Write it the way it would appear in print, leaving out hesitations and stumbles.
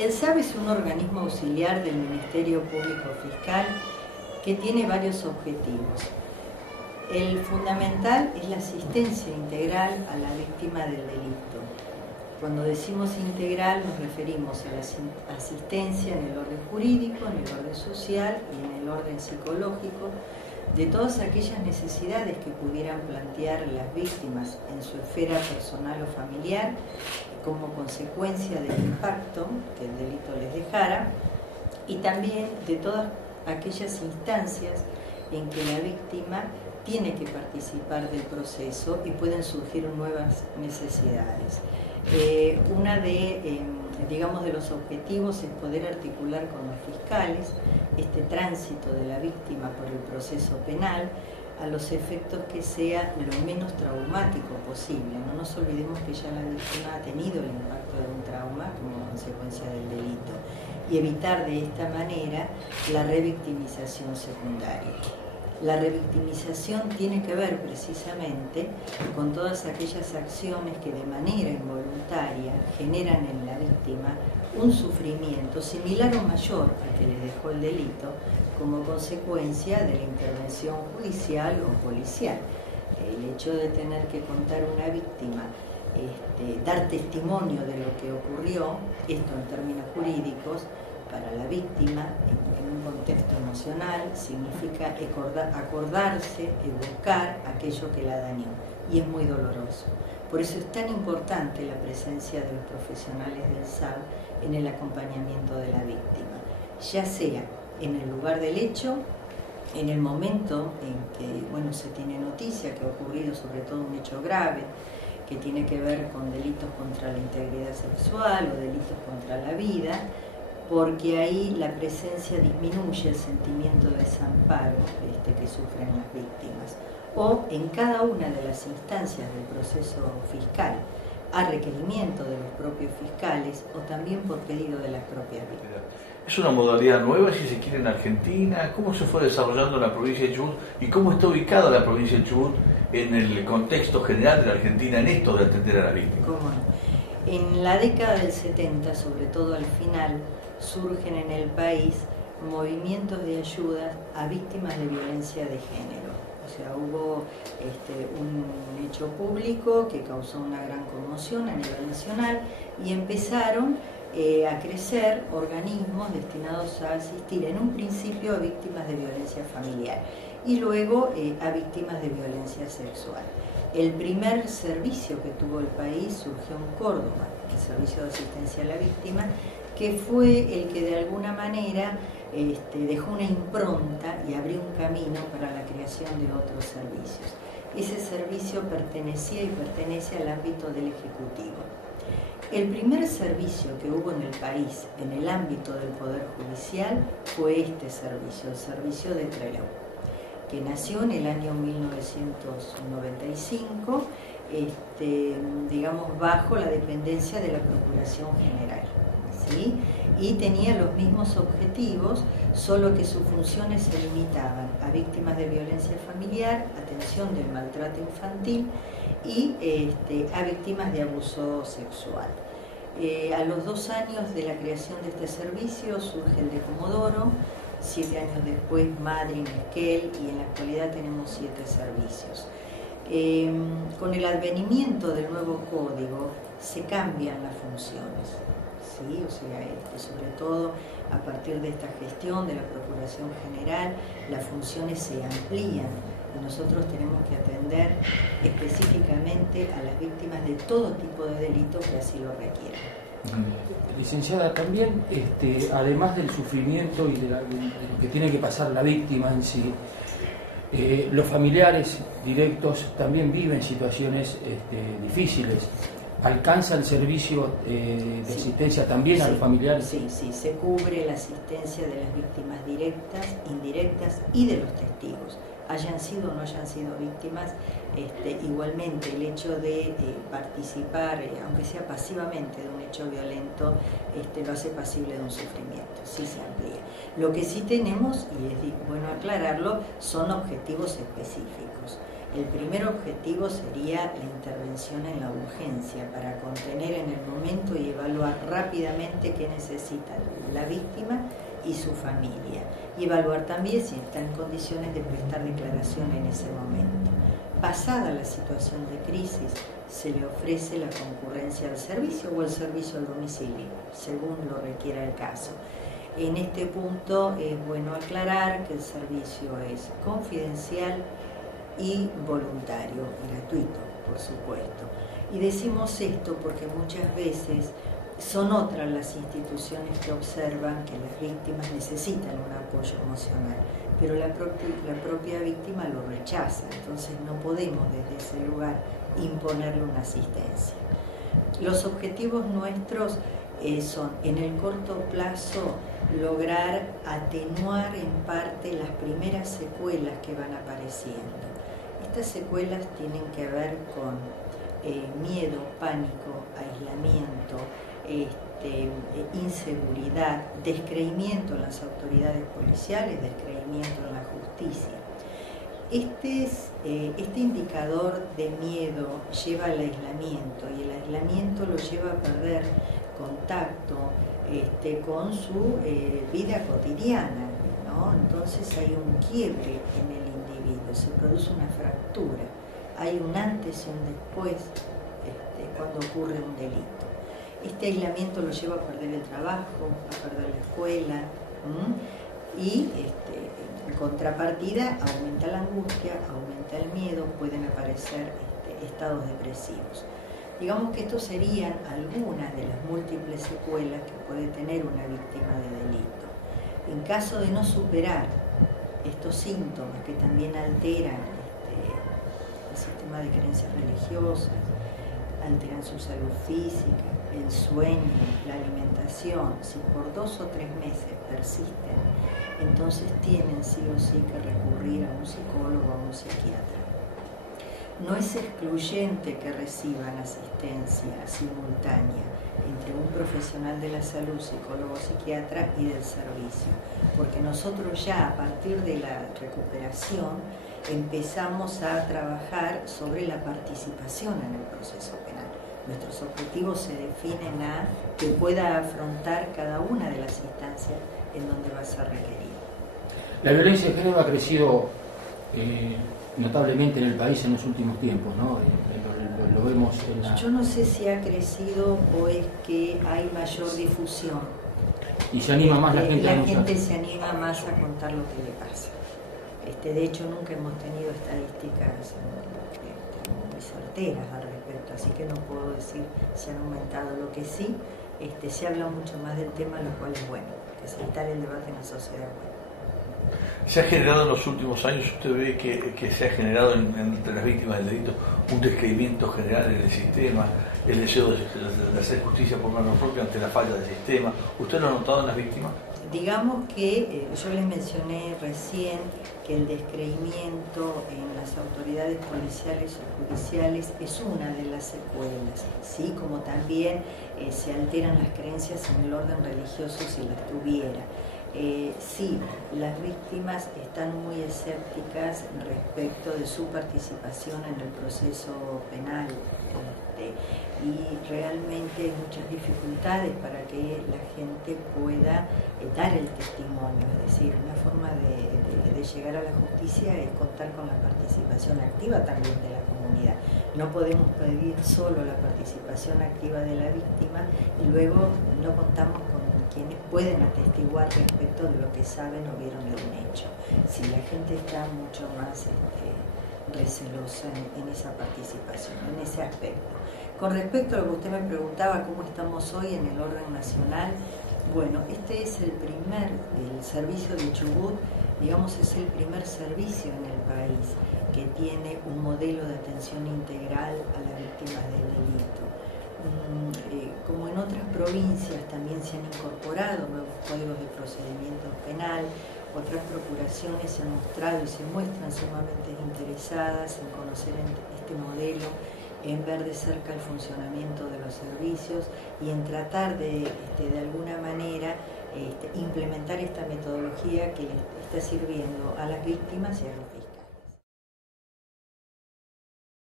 El SAB es un organismo auxiliar del Ministerio Público Fiscal que tiene varios objetivos. El fundamental es la asistencia integral a la víctima del delito. Cuando decimos integral nos referimos a la asistencia en el orden jurídico, en el orden social y en el orden psicológico de todas aquellas necesidades que pudieran plantear las víctimas en su esfera personal o familiar como consecuencia del impacto que el delito les dejara, y también de todas aquellas instancias en que la víctima tiene que participar del proceso y pueden surgir nuevas necesidades. Una de los objetivos es poder articular con los fiscales este tránsito de la víctima por el proceso penal a los efectos que sea lo menos traumático posible. No nos olvidemos que ya la víctima ha tenido el impacto de un trauma como consecuencia del delito, y evitar de esta manera la revictimización secundaria. La revictimización tiene que ver precisamente con todas aquellas acciones que de manera involuntaria generan en la víctima un sufrimiento similar o mayor al que les dejó el delito como consecuencia de la intervención judicial o policial. El hecho de tener que contar a una víctima, dar testimonio de lo que ocurrió, esto en términos jurídicos, para la víctima, en un contexto emocional, significa acordarse, evocar aquello que la dañó, y es muy doloroso. Por eso es tan importante la presencia de los profesionales del SAB en el acompañamiento de la víctima, ya sea en el lugar del hecho, en el momento en que se tiene noticia que ha ocurrido sobre todo un hecho grave, que tiene que ver con delitos contra la integridad sexual o delitos contra la vida, porque ahí la presencia disminuye el sentimiento de desamparo que sufren las víctimas. O en cada una de las instancias del proceso fiscal, a requerimiento de los propios fiscales o también por pedido de las propias víctimas. ¿Es una modalidad nueva, si se quiere, en Argentina? ¿Cómo se fue desarrollando en la provincia de Chubut? ¿Y cómo está ubicada la provincia de Chubut en el contexto general de la Argentina en esto de atender a la víctima? ¿Cómo no? En la década del 70, sobre todo al final, surgen en el país movimientos de ayuda a víctimas de violencia de género. O sea, hubo un hecho público que causó una gran conmoción a nivel nacional y empezaron a crecer organismos destinados a asistir en un principio a víctimas de violencia familiar y luego a víctimas de violencia sexual. El primer servicio que tuvo el país surgió en Córdoba, el Servicio de Asistencia a la Víctima, que fue el que de alguna manera dejó una impronta y abrió un camino para la creación de otros servicios. Ese servicio pertenecía y pertenece al ámbito del Ejecutivo. El primer servicio que hubo en el país en el ámbito del Poder Judicial fue este servicio, el servicio de Trelew, que nació en el año 1995, bajo la dependencia de la Procuración General, ¿sí? Y tenía los mismos objetivos, solo que sus funciones se limitaban a víctimas de violencia familiar, atención del maltrato infantil y a víctimas de abuso sexual. A los 2 años de la creación de este servicio surge el de Comodoro, 7 años después Madrid y Esquel, y en la actualidad tenemos 7 servicios. Con el advenimiento del nuevo código se cambian las funciones, ¿sí? O sea, sobre todo a partir de esta gestión de la Procuración General, las funciones se amplían y nosotros tenemos que atender específicamente a las víctimas de todo tipo de delitos que así lo requieran. Licenciada, también, además del sufrimiento y de lo que tiene que pasar la víctima en sí, los familiares directos también viven situaciones difíciles. ¿Alcanza el servicio de asistencia también a los familiares? Sí, se cubre la asistencia de las víctimas directas, indirectas y de los testigos, hayan sido o no hayan sido víctimas. Igualmente el hecho de participar, aunque sea pasivamente, de un hecho violento, lo hace pasible de un sufrimiento, sí se amplía. Lo que sí tenemos, y es bueno aclararlo, son objetivos específicos. El primer objetivo sería la intervención en la urgencia para contener en el momento y evaluar rápidamente qué necesita la víctima y su familia, y evaluar también si está en condiciones de prestar declaración en ese momento. Pasada la situación de crisis, se le ofrece la concurrencia al servicio o el servicio al domicilio, según lo requiera el caso. En este punto es bueno aclarar que el servicio es confidencial y voluntario, gratuito, por supuesto. Y decimos esto porque muchas veces son otras las instituciones que observan que las víctimas necesitan un apoyo emocional, pero la propia víctima lo rechaza, entonces no podemos desde ese lugar imponerle una asistencia. Los objetivos nuestros son, en el corto plazo, lograr atenuar en parte las primeras secuelas que van apareciendo. Estas secuelas tienen que ver con miedo, pánico, aislamiento, inseguridad, descreimiento en las autoridades policiales, descreimiento en la justicia. Este indicador de miedo lleva al aislamiento, y el aislamiento lo lleva a perder contacto con su vida cotidiana, ¿no? Entonces hay un quiebre en el individuo, se produce una fractura, hay un antes y un después cuando ocurre un delito. Este aislamiento lo lleva a perder el trabajo, a perder la escuela, y en contrapartida aumenta la angustia, aumenta el miedo, pueden aparecer estados depresivos. Digamos que estos serían algunas de las múltiples secuelas que puede tener una víctima de delito. En caso de no superar estos síntomas que también alteran el sistema de creencias religiosas, alteran su salud física, el sueño, la alimentación, si por 2 o 3 meses persisten, entonces tienen sí o sí que recurrir a un psicólogo o a un psiquiatra. No es excluyente que reciban asistencia simultánea entre un profesional de la salud, psicólogo o psiquiatra, y del servicio, porque nosotros ya a partir de la recuperación empezamos a trabajar sobre la participación en el proceso penal. Nuestros objetivos se definen a que pueda afrontar cada una de las instancias en donde va a ser requerido. La violencia de género ha crecido notablemente en el país en los últimos tiempos, ¿no? Lo vemos en la... Yo no sé si ha crecido o es que hay mayor difusión. Y se anima más la gente a denunciar. La gente se anima más a contar lo que le pasa. De hecho, nunca hemos tenido estadísticas muy certeras al respecto, así que no puedo decir si han aumentado. Lo que sí, se habla mucho más del tema, lo cual es bueno, que se instale el debate en la sociedad. Bueno. Se ha generado en los últimos años, usted ve que se ha generado entre las víctimas del delito un descreimiento general en el sistema, el deseo de hacer justicia por mano propia ante la falla del sistema. ¿Usted lo ha notado en las víctimas? Digamos que yo les mencioné recién que el descreimiento en las autoridades policiales o judiciales es una de las secuelas, ¿sí? Como también se alteran las creencias en el orden religioso si las tuviera. Sí, las víctimas están muy escépticas respecto de su participación en el proceso penal, y realmente hay muchas dificultades para que la gente pueda dar el testimonio. Es decir, una forma de llegar a la justicia es contar con la participación activa también de la comunidad. No podemos pedir solo la participación activa de la víctima y luego no contamos con quienes pueden atestiguar respecto de lo que saben o vieron de un hecho. Si la gente está mucho más recelosa en esa participación, en ese aspecto. Con respecto a lo que usted me preguntaba, cómo estamos hoy en el orden nacional, bueno, este es el servicio de Chubut, digamos, es el primer servicio en el país que tiene un modelo de atención integral a las víctimas del delito. Como en otras provincias también se han incorporado nuevos códigos de procedimiento penal, Otras procuraciones se han mostrado y se muestran sumamente interesadas en conocer este modelo, en ver de cerca el funcionamiento de los servicios y en tratar de alguna manera implementar esta metodología que le está sirviendo a las víctimas y a los víctimas.